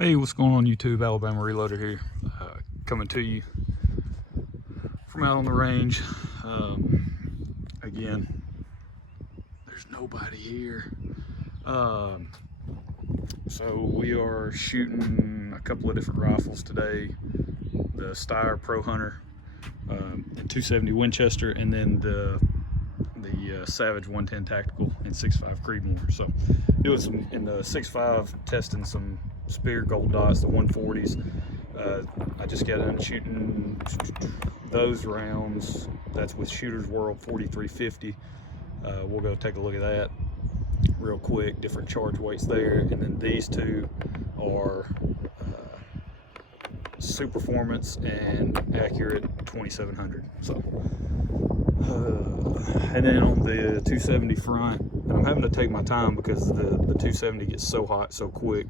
Hey, what's going on YouTube? Alabama Reloader here, coming to you from out on the range. Again, there's nobody here. So we are shooting a couple of different rifles today. The Speer Pro Hunter, the 270 Winchester, and then the Savage 110 Tactical in 6.5 Creedmoor. So doing some in the 6.5, testing some Speer Gold Dots, the 140s. I just got done shooting those rounds. That's with Shooter's World 4350. We'll go take a look at that real quick, different charge weights there. And then these two are Superformance and Accurate 2700. So and then on the 270 front, and I'm having to take my time because the 270 gets so hot so quick.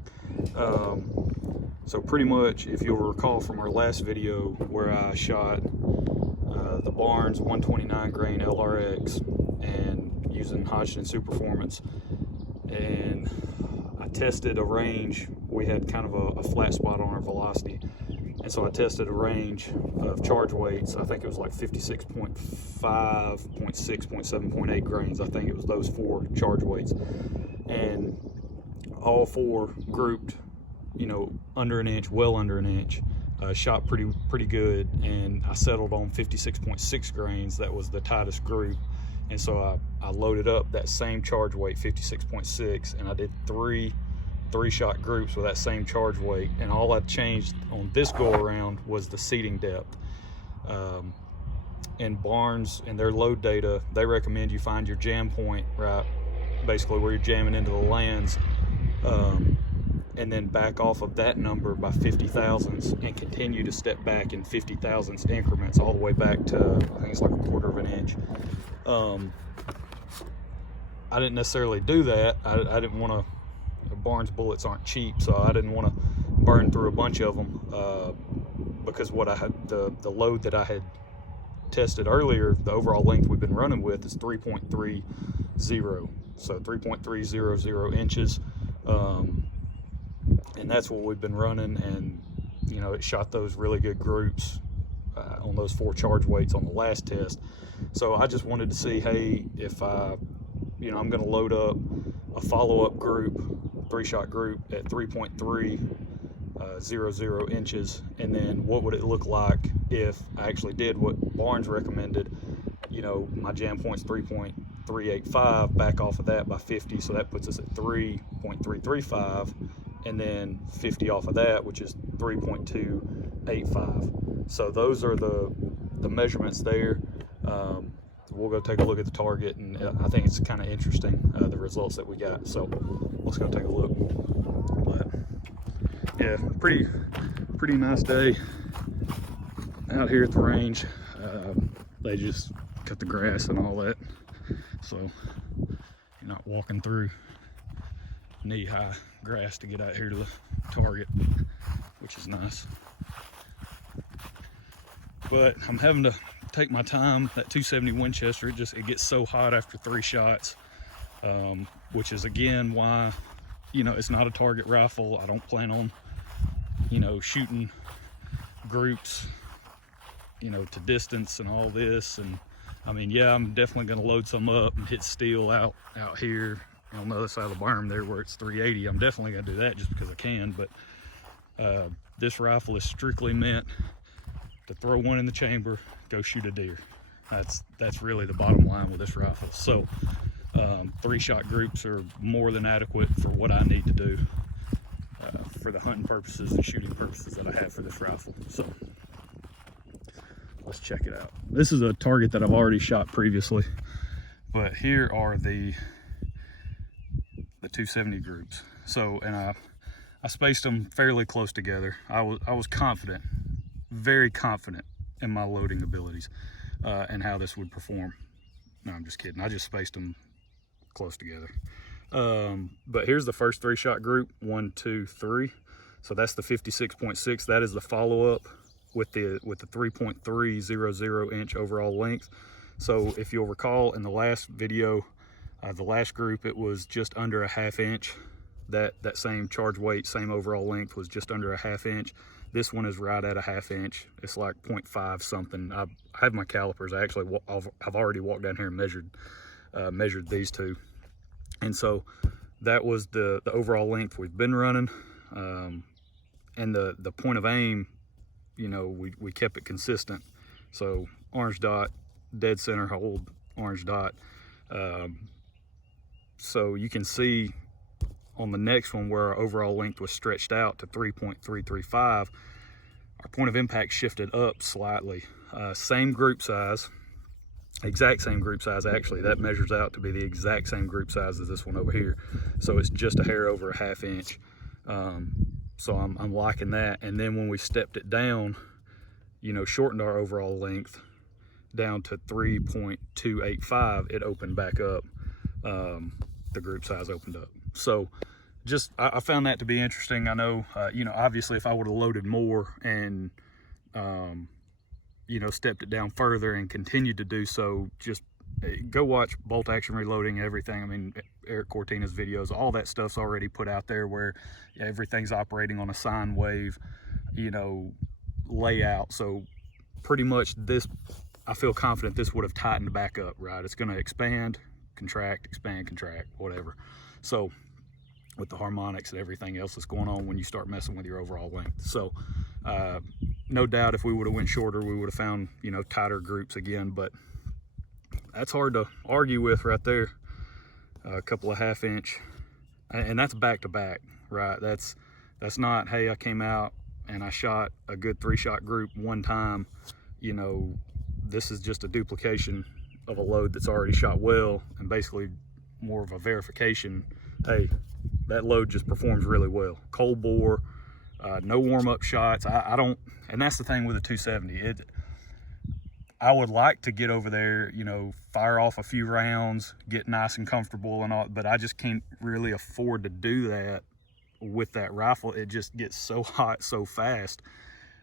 So pretty much, if you'll recall from our last video where I shot the Barnes 129 grain LRX and using Hodgson Superformance, and I tested a range. We had kind of a flat spot on our velocity, and so I tested a range of charge weights. I think it was like 56.5, 0.6, 0.7, 0.8 grains. I think it was those four charge weights, and all four grouped, you know, under an inch, well under an inch. Shot pretty good, and I settled on 56.6 grains. That was the tightest group, and so I loaded up that same charge weight, 56.6, and I did three shot groups with that same charge weight. And all I changed on this go around was the seating depth. And Barnes and their load data, they recommend you find your jam point, right, basically where you're jamming into the lands, and then back off of that number by 50 thousandths and continue to step back in 50 thousandths increments all the way back to, I think it's like 1/4 of an inch. I didn't necessarily do that. I didn't want to, Barnes bullets aren't cheap, so I didn't want to burn through a bunch of them, because what I had, the load that I had tested earlier, the overall length we've been running with is 3.30, so 3.300 inches. And that's what we've been running, and you know, it shot those really good groups on those four charge weights on the last test. So I just wanted to see, hey, if I'm going to load up a follow-up group, 3-shot group at 3.300 inches, and then what would it look like if I actually did what Barnes recommended. You know, my jam point's 3.385, back off of that by 50, so that puts us at 3.335, and then 50 off of that, which is 3.285. So those are the measurements there. We'll go take a look at the target, and I think it's kind of interesting, the results that we got. So let's go take a look. But yeah, pretty nice day out here at the range. They just cut the grass and all that, so you're not walking through knee-high grass to get out here to the target, which is nice. But I'm having to take my time. That 270 Winchester, it gets so hot after 3 shots, which is again why, you know, it's not a target rifle. I don't plan on, you know, shooting groups, you know, to distance and all this. And I mean, yeah, I'm definitely going to load some up and hit steel out here on the other side of the berm there where it's 380. I'm definitely going to do that just because I can. But this rifle is strictly meant to throw one in the chamber, go shoot a deer. That's really the bottom line with this rifle. So 3-shot groups are more than adequate for what I need to do for the hunting purposes and shooting purposes that I have for this rifle. So let's check it out. This is a target that I've already shot previously, but here are the 270 groups. So, and I spaced them fairly close together. I was confident, very confident in my loading abilities and how this would perform. No, I'm just kidding. I just spaced them close together. But here's the first 3-shot group, 1, 2, 3. So that's the 56.6. That is the follow-up with the 3.300 inch overall length. So if you'll recall in the last video, the last group, it was just under a 1/2 inch that same charge weight, same overall length was just under a 1/2 inch. This one is right at a 1/2 inch. It's like 0.5 something. I have my calipers. I've already walked down here and measured these two. And so that was the overall length we've been running. And the point of aim, you know, we kept it consistent. So orange dot, dead center hold, orange dot. So you can see on the next one where our overall length was stretched out to 3.335, our point of impact shifted up slightly. Same group size, exact same group size actually. That measures out to be the exact same group size as this one over here. So it's just a hair over a 1/2 inch. So I'm liking that. And then when we stepped it down, you know, shortened our overall length down to 3.285, it opened back up. The group size opened up. So just, I found that to be interesting. I know, you know, obviously if I would have loaded more and, you know, stepped it down further and continued to do so, just go watch bolt action reloading, everything. I mean, Eric Cortina's videos, all that stuff's already put out there where everything's operating on a sine wave, you know, layout. So pretty much this, I feel confident this would have tightened back up, right? It's going to expand, contract, expand, contract, whatever. So with the harmonics and everything else that's going on when you start messing with your overall length. So no doubt if we would have went shorter, we would have found, you know, tighter groups again, but that's hard to argue with right there. A couple of 1/2 inch, and that's back to back, right? That's not, hey, I came out and I shot a good 3-shot group one time. You know, this is just a duplication of a load that's already shot well, and basically more of a verification. Hey, that load just performs really well. Cold bore, no warm-up shots. I don't, and that's the thing with a 270. I would like to get over there, you know, fire off a few rounds, get nice and comfortable and all, but I just can't really afford to do that with that rifle. It just gets so hot so fast.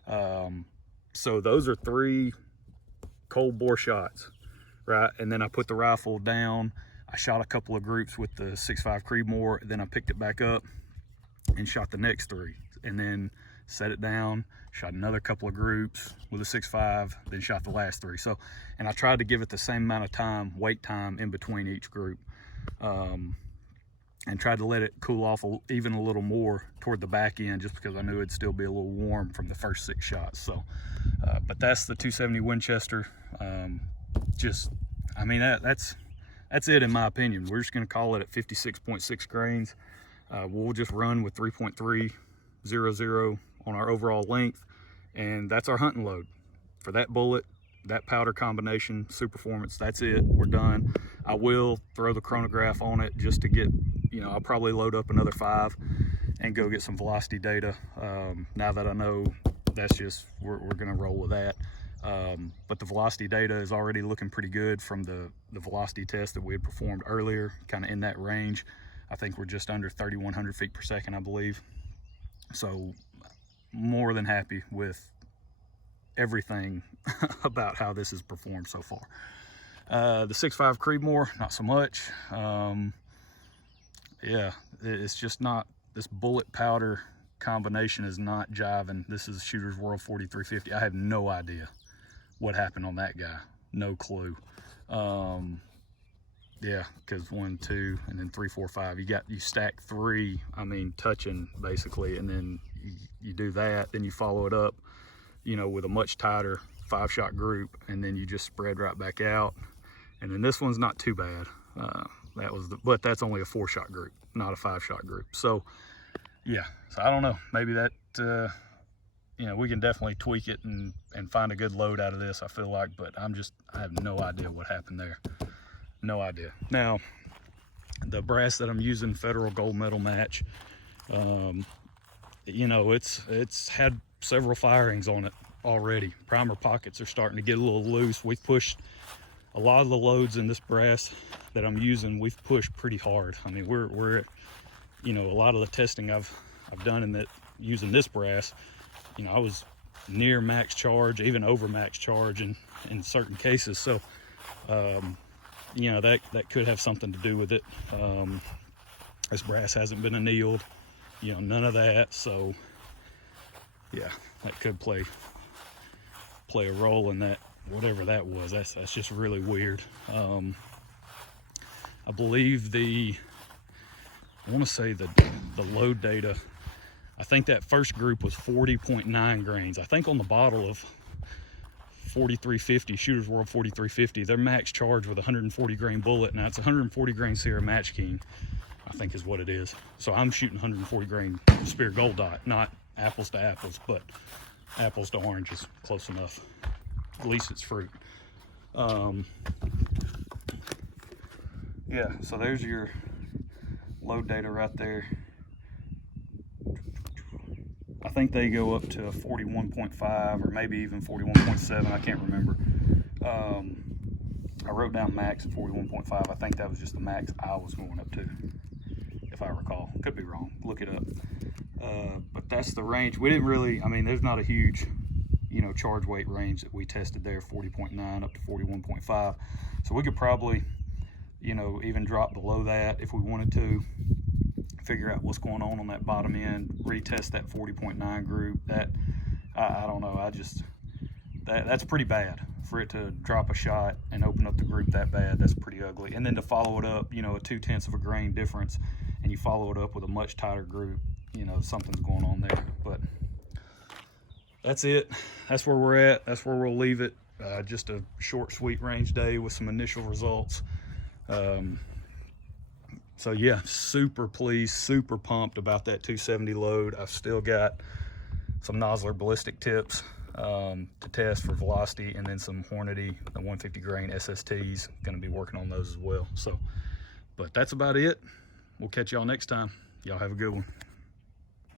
So those are 3 cold bore shots, right? And then I put the rifle down. I shot a couple of groups with the 6.5 Creedmoor, then I picked it back up and shot the next 3, and then set it down, shot another couple of groups with a 6.5, then shot the last 3. So, and I tried to give it the same amount of time, wait time in between each group, and tried to let it cool off even a little more toward the back end, just because I knew it'd still be a little warm from the first 6 shots. So, but that's the 270 Winchester. Just, I mean, that's it in my opinion. We're just gonna call it at 56.6 grains. We'll just run with 3.300 on our overall length, and that's our hunting load for that bullet, that powder combination, Superformance. That's it, we're done. I will throw the chronograph on it just to get, you know, I'll probably load up another 5 and go get some velocity data. Now that I know, that's just, we're gonna roll with that. But the velocity data is already looking pretty good from the velocity test that we had performed earlier, kind of in that range. I think we're just under 3,100 feet per second, I believe. So more than happy with everything about how this has performed so far. The 6.5 Creedmoor, not so much. Yeah, it's just not, this bullet powder combination is not jiving. This is Shooter's World 4350. I have no idea what happened on that guy. No clue. Yeah, because 1, 2, and then 3, 4, 5. You stack 3, I mean, touching basically, and then you do that, then you follow it up, you know, with a much tighter 5-shot group, and then you just spread right back out. And then this one's not too bad. But that's only a 4-shot group, not a 5-shot group. So yeah, so I don't know, maybe that, you know, we can definitely tweak it and find a good load out of this, I feel like, but I have no idea what happened there. No idea. Now, the brass that I'm using, Federal Gold Medal Match, you know, it's had several firings on it already. Primer pockets are starting to get a little loose. We've pushed a lot of the loads in this brass that I'm using, we've pushed pretty hard. I mean, we're you know, a lot of the testing I've done in that using this brass, you know, I was near max charge, even over max charge in certain cases. So you know, that could have something to do with it. This brass hasn't been annealed, you know, none of that. So yeah, that could play a role in that, whatever that was. That's just really weird. I believe I want to say the load data, I think that first group was 40.9 grains. I think on the bottle of 4350, Shooter's World 4350, their max charge with a 140 grain bullet. Now it's 140 grain Sierra Match King, I think is what it is. So I'm shooting 140 grain Speer Gold Dot, not apples to apples, but apples to oranges, close enough. At least it's fruit. Yeah, so there's your load data right there. I think they go up to 41.5 or maybe even 41.7, I can't remember. I wrote down max at 41.5. I think that was just the max I was going up to, if I recall. Could be wrong, look it up. But that's the range. We didn't really, I mean, there's not a huge, you know, charge weight range that we tested there, 40.9 up to 41.5. So we could probably, you know, even drop below that if we wanted to, figure out what's going on that bottom end, retest that 40.9 group. That I don't know, that's pretty bad for it to drop a shot and open up the group that bad. That's pretty ugly. And then to follow it up, you know, a 0.2 of a grain difference, and you follow it up with a much tighter group, you know, something's going on there. But that's it. That's where we're at. That's where we'll leave it. Just a short, sweet range day with some initial results. So yeah, super pleased, super pumped about that 270 load. I've still got some Nosler ballistic tips to test for velocity, and then some Hornady, the 150 grain SSTs. Gonna be working on those as well. So, but that's about it. We'll catch y'all next time. Y'all have a good one.